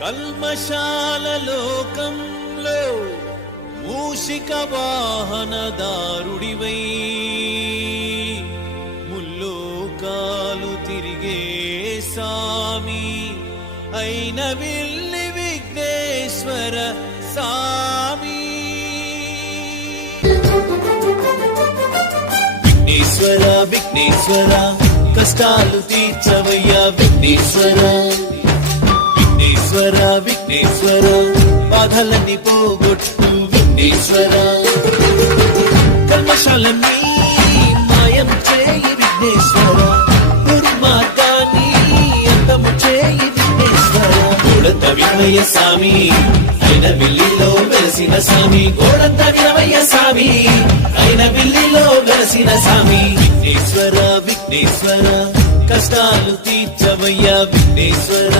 కల్మశాల లోకంలో మూషిక వాహనదారుడివై ముల్లోకాలు తిరిగే సామి అయిన విల్లి విఘ్నేశ్వర సామి. విఘ్నేశ్వర విఘ్నేశ్వర కష్టాలు తీర్చవయ్యా విఘ్నేశ్వర. విఘ్నేశ్వర విఘ్నేశ్వర బాధలని పోగొట్టు విఘ్నేశ్వర. కల్మశాలన్నీ మాయం చేయి విఘ్నేశ్వర. దుర్మార్గాన్ని అంతము చేయి విఘ్నేశ్వర. గోడంత వినవయ్య స్వామి అయిన విల్లిలో వెలసిన స్వామి. గోడంత వినవయ్య స్వామి అయిన విల్లిలో వెలసిన స్వామి. విఘ్నేశ్వర విఘ్నేశ్వర కష్టాలు తీర్చవయ్యా విఘ్నేశ్వర.